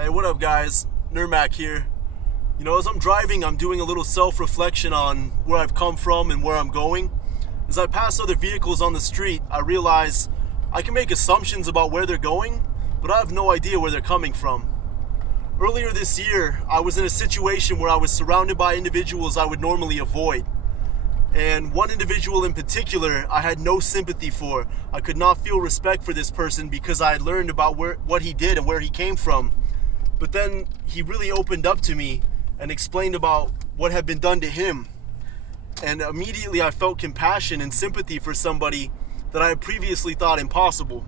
Hey, what up guys? Nermak here. You know, as I'm driving, I'm doing a little self-reflection on where I've come from and where I'm going. As I pass other vehicles on the street, I realize I can make assumptions about where they're going, but I have no idea where they're coming from. Earlier this year, I was in a situation where I was surrounded by individuals I would normally avoid. And one individual in particular, I had no sympathy for. I could not feel respect for this person because I had learned about what he did and where he came from. But then he really opened up to me and explained about what had been done to him. And immediately I felt compassion and sympathy for somebody that I had previously thought impossible.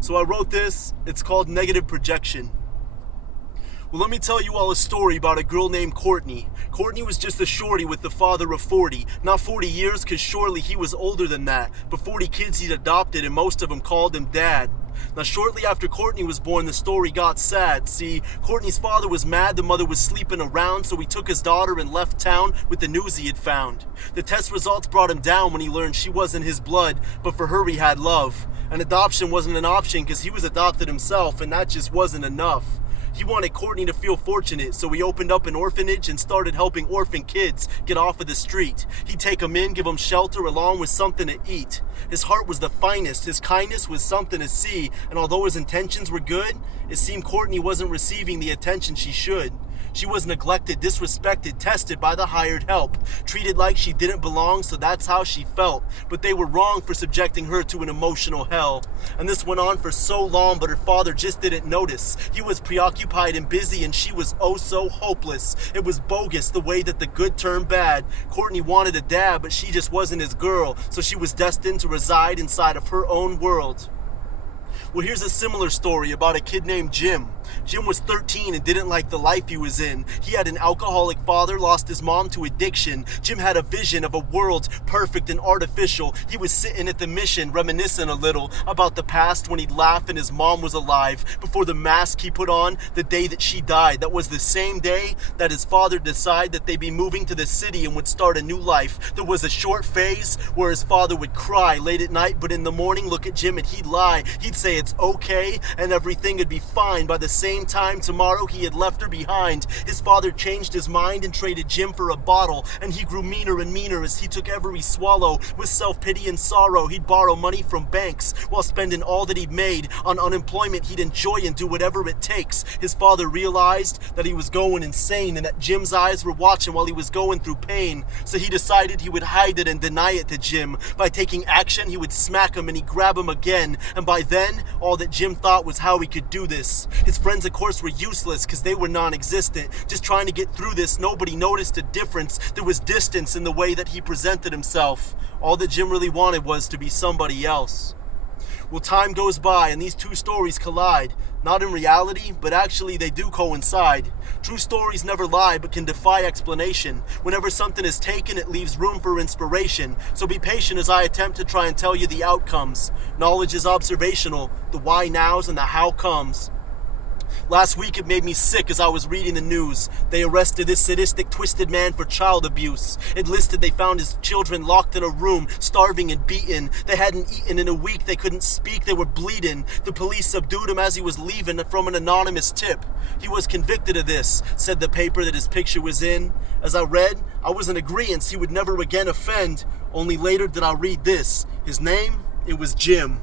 So I wrote this. It's called Negative Projection. Well, let me tell you all a story about a girl named Courtney. Courtney was just a shorty with the father of 40. Not 40 years, because surely he was older than that. But 40 kids he'd adopted, and most of them called him dad. Now, shortly after Courtney was born, the story got sad. See, Courtney's father was mad the mother was sleeping around, so he took his daughter and left town with the news he had found. The test results brought him down when he learned she wasn't his blood, but for her he had love. And adoption wasn't an option because he was adopted himself, and that just wasn't enough. He wanted Courtney to feel fortunate, so he opened up an orphanage and started helping orphan kids get off of the street. He'd take them in, give them shelter along with something to eat. His heart was the finest, his kindness was something to see, and although his intentions were good, it seemed Courtney wasn't receiving the attention she should. She was neglected, disrespected, tested by the hired help, treated like she didn't belong, so that's how she felt. But they were wrong for subjecting her to an emotional hell. And this went on for so long, but her father just didn't notice. He was preoccupied and busy, and she was oh so hopeless. It was bogus the way that the good turned bad. Courtney wanted a dad, but she just wasn't his girl, so she was destined to reside inside of her own world. Well, here's a similar story about a kid named Jim. Jim was 13 and didn't like the life he was in. He had an alcoholic father, lost his mom to addiction. Jim had a vision of a world perfect and artificial. He was sitting at the mission, reminiscing a little about the past when he'd laugh and his mom was alive. Before the mask he put on the day that she died. That was the same day that his father decided that they'd be moving to the city and would start a new life. There was a short phase where his father would cry late at night, but in the morning look at Jim and he'd lie. He'd say it's okay and everything would be fine. By the same time tomorrow he had left her behind. His father changed his mind and traded Jim for a bottle, and he grew meaner and meaner as he took every swallow. With self-pity and sorrow, he'd borrow money from banks while spending all that he'd made on unemployment. He'd enjoy and do whatever it takes. His father realized that he was going insane and that Jim's eyes were watching while he was going through pain, so he decided he would hide it and deny it to Jim. By taking action, he would smack him and he'd grab him again, and by then all that Jim thought was how he could do this. His friends of course were useless because they were non-existent. Just trying to get through this, nobody noticed a difference. There was distance in the way that he presented himself. All that Jim really wanted was to be somebody else. Well, time goes by and these two stories collide. Not in reality, but actually they do coincide. True stories never lie, but can defy explanation. Whenever something is taken, it leaves room for inspiration. So be patient as I attempt to try and tell you the outcomes. Knowledge is observational, the why nows and the how comes. Last week it made me sick as I was reading the news. They arrested this sadistic, twisted man for child abuse. It listed they found his children locked in a room, starving and beaten. They hadn't eaten in a week, they couldn't speak, they were bleeding. The police subdued him as he was leaving from an anonymous tip. He was convicted of this, said the paper that his picture was in. As I read, I was in agreement he would never again offend. Only later did I read this. His name? It was Jim.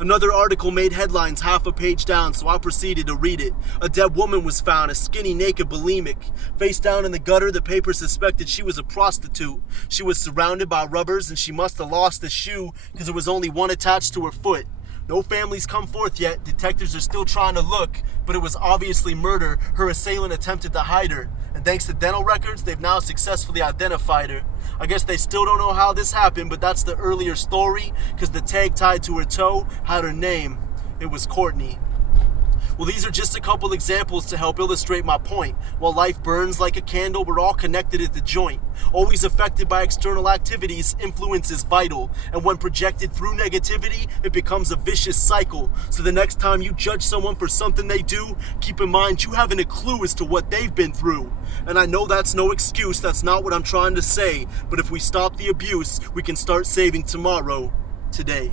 Another article made headlines half a page down, so I proceeded to read it. A dead woman was found, a skinny, naked, bulimic. Face down in the gutter, the paper suspected she was a prostitute. She was surrounded by rubbers, and she must have lost a shoe because there was only one attached to her foot. No families come forth yet. Detectives are still trying to look, but it was obviously murder. Her assailant attempted to hide her, and thanks to dental records, they've now successfully identified her. I guess they still don't know how this happened, but that's the earlier story, because the tag tied to her toe had her name. It was Courtney. Well, these are just a couple examples to help illustrate my point. While life burns like a candle, we're all connected at the joint. Always affected by external activities, influence is vital. And when projected through negativity, it becomes a vicious cycle. So the next time you judge someone for something they do, keep in mind you haven't a clue as to what they've been through. And I know that's no excuse, that's not what I'm trying to say. But if we stop the abuse, we can start saving tomorrow, today.